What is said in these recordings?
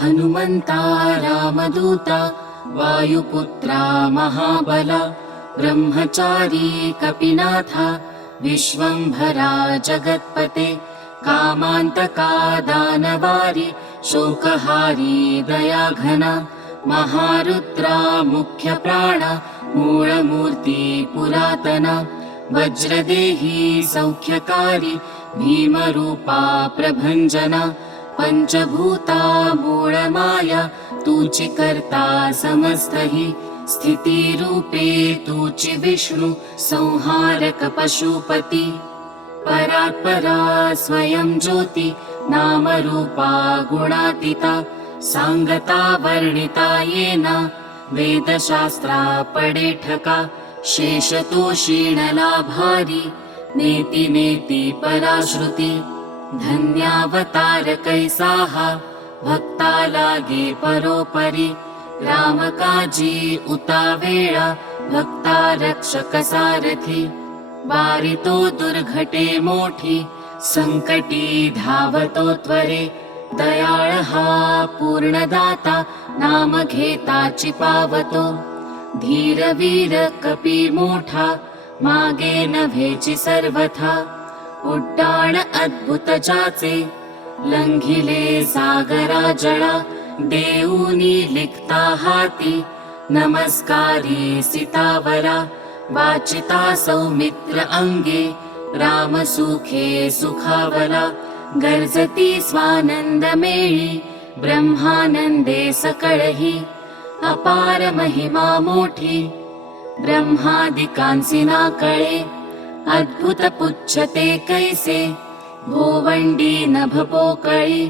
हनुमन्ता रामदूता वायुपुत्रा महाबला ब्रह्मचारी कपिनाथा विश्वंभरा जगत्पते कामान्तका दानवारी शोकहारी दयाघना महारुद्रा मुख्यप्राणा मूलमूर्ति पुरातना वज्रदेही सौख्यकारी भीमरूपा प्रभञ्जना पंचभूता मूलमाया तूची कर्ता समस्तहि स्थितिरूपे तूची विष्णु संहारक पशुपति परात्परा स्वयं ज्योति नामरूपा गुणातीता सांगता वर्णिता येन वेदशास्त्रा पडेठका शेषतोषीणलाभारी नेति नेति पराश्रुति धन्यावतार कैसाहा भक्ता लागे परोपरी रामकाजी उतावेळा भक्ता रक्षक सारथी वारितो दुर्घटे मोठी संकटी धावतो त्वरे दयाळ हा पूर्णदाता नाम घेताची पावतो धीरवीर कपी मोठा मागे नभेची सर्वथा उड्डाण अद्भुत जाचे लंघिले सागरा जळा देऊनी लिखता हाती नमस्कारी सीतावरा वाचिता सौमित्र अंगे राम सुखे सुखावला गर्जती स्वानंद मेळी ब्रह्मानंदे सकळही अपार महिमा मोठी ब्रह्मादिकांसी ना कळे अद्भुत पुच्छते कैसे भोवंडी नभ पोकळी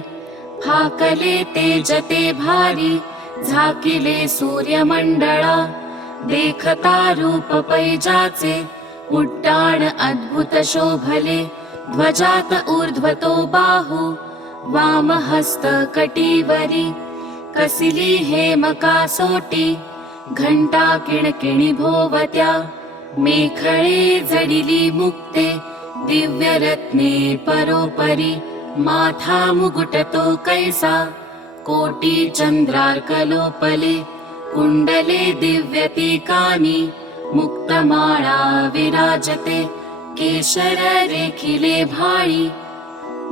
फाकले तेजते भारी झाकिले सूर्यमंडळा देखता रूप पैजाचे उड्डाण अद्भुत शोभले ध्वजात ऊर्ध्वतो बाहु वामहस्त कटीवरी कसिली हेमकासोटी घंटा किणकिणी भोवत्या मेखळे जडिली मुक्ते दिव्यरत्ने परोपरी माथा मुकुटतो कैसा कोटी चंद्रार्कलोपले कुंडले दिव्यतीकानि मुक्तमाळा विराजते केशर रेखिले भाळी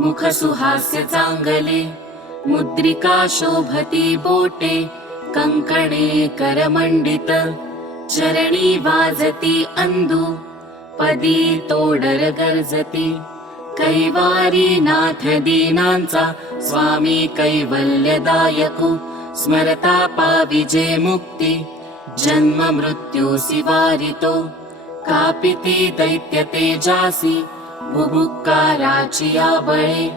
मुख सुहास्य चांगले मुद्रिका शोभती बोटे कंकणे करमंडित चरणी वाजती अंदू पदी तोडर गर्जती कैवारी नाथ दीनांचा स्वामी कैवल्यदायकु स्मरता पाविजे मुक्ती जन्म मृत्यू सिवारितो कापिती दैत्य तेजासी भुभुक्काराची बळे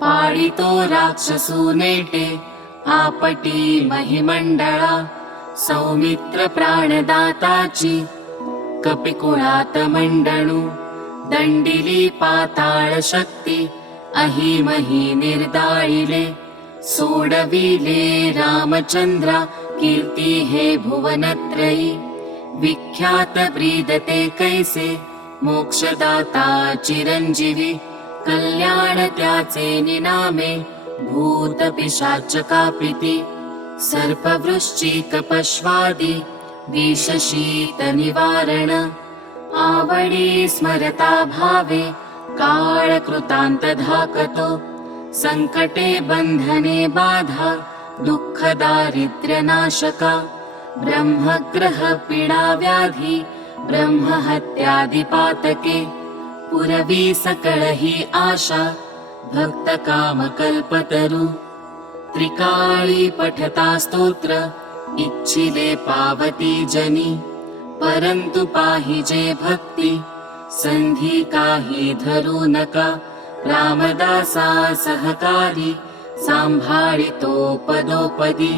पाळितो राक्षसू नेटे आपटी महिमंडळा सौमित्र प्राणदाताची कपिकुळात मंडणू दंडिली पाताळ शक्ती अहिमही निर्दाळिले सोडविले रामचंद्रा कीर्ती हे भुवनत्रयी विख्यात ब्रीदते कैसे मोक्षदाता चिरंजीवी कल्याण त्याचे निनामे भूत पिशाच कापिती सर्पवृश्चिक पश्वादी विषशीत निवारण आवडी स्मरता भावे काळ कृतांत धाकतो संकटे बंधने बाधा दुःख दारिद्र्य नाशका ब्रह्मग्रह पीडा व्याधी ब्रह्महत्यादि पातके पुरवी सकळ ही आशा भक्त काम कल्पतरु त्रिकाळी पठता स्तोत्र इच्छिले पावती जनी परंतु पाहिजे भक्ती संधी काही धरू नका रामदासा सहकारी सांभाळितो पदोपदी